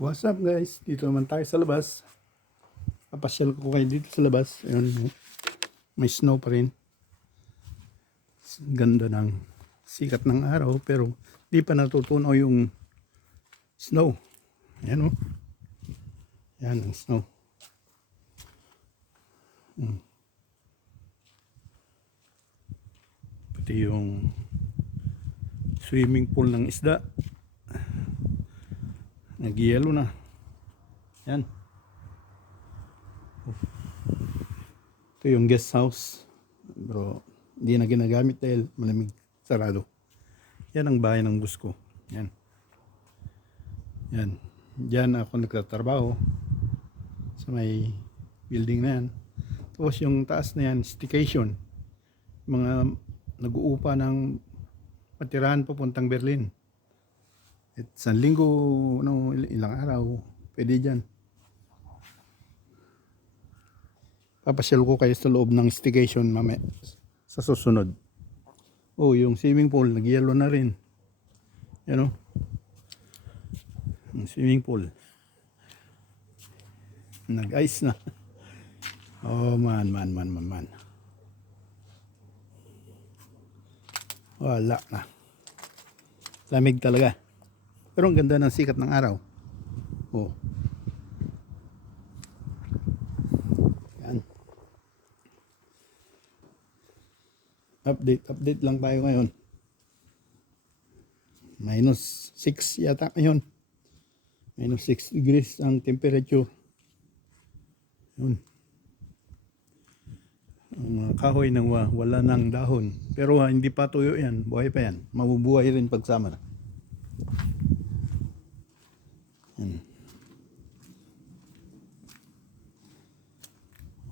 What's up guys? Dito naman tayo sa labas. Papasyal ko kayo dito sa labas. Ayun, may snow pa rin. Ganda ng sikat ng araw pero di pa natutunaw yung snow. Ayan o. Ayan ang snow. Pati yung swimming pool ng isda. Nag-yellow na. Yan. Ito yung guest house. Bro, hindi na ginagamit dahil malamig, sarado. Yan ang bahay ng bus ko. Yan. Yan. Diyan ako nagtatrabaho. Sa may building na yan. Tapos yung taas na yan, staycation. Mga nag-uupa ng patirahan papuntang Berlin. At sa linggo, ilang araw, pwede dyan. Papasyal ko kayo sa loob ng staycation mamaya sa susunod. Oh, yung swimming pool, nag-yellow na rin. Yan o. Yung swimming pool. Nag-ice na. Oh, man. Wala na. Lamig talaga. Pero ang ganda ng sikat ng araw. Oh. Yan. Update lang tayo ngayon. -6 yata ngayon. -6 degrees ang temperature. Yun. Ang mga kahoy nang wala ng dahon. Pero hindi pa tuyo yan. Buhay pa yan. Mabubuhay rin pagsama na. Yan.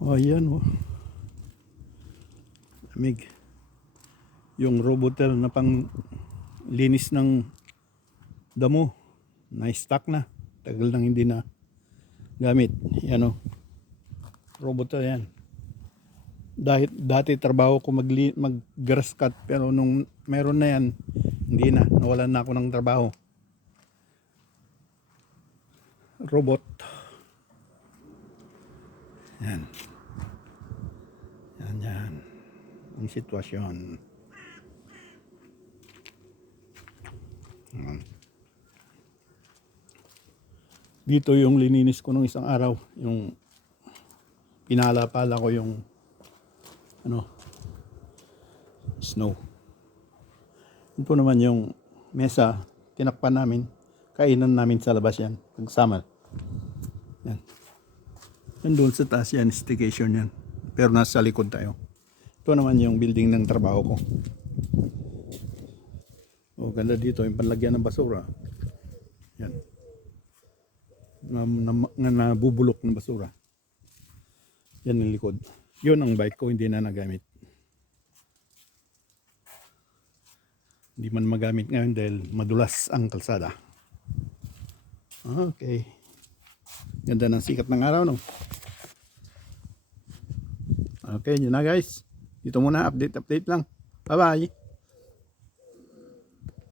Oh, yan oh. Lamig. Yung robotel na pang linis ng damo. Na-stock na. Tagal nang hindi na gamit. Yan oh. Robotel yan. Dati trabaho ko mag-grass cut. Pero nung meron na yan, hindi na. Nawalan na ako ng trabaho. Robot. Yan. Yan. Ang sitwasyon. Dito yung lininis ko nung isang araw. Yung pinala-pala ko yung snow. Ito naman yung mesa. Tinakpan namin. Kainan namin sa labas yan. Pagsama. Yan. Yan doon sa taas yan. Staycation yan. Pero nasa likod tayo. Ito naman yung building ng trabaho ko. Oh, ganda dito. Yung panlagyan ng basura. Yan. Nabubulok ng basura. Yan yung likod. Yun ang bike ko. Hindi na nagamit. Hindi man magamit ngayon dahil madulas ang kalsada. Okay. Ganda ng sikat ng araw, no? Okay, yun na guys. Dito muna, update lang. Bye-bye.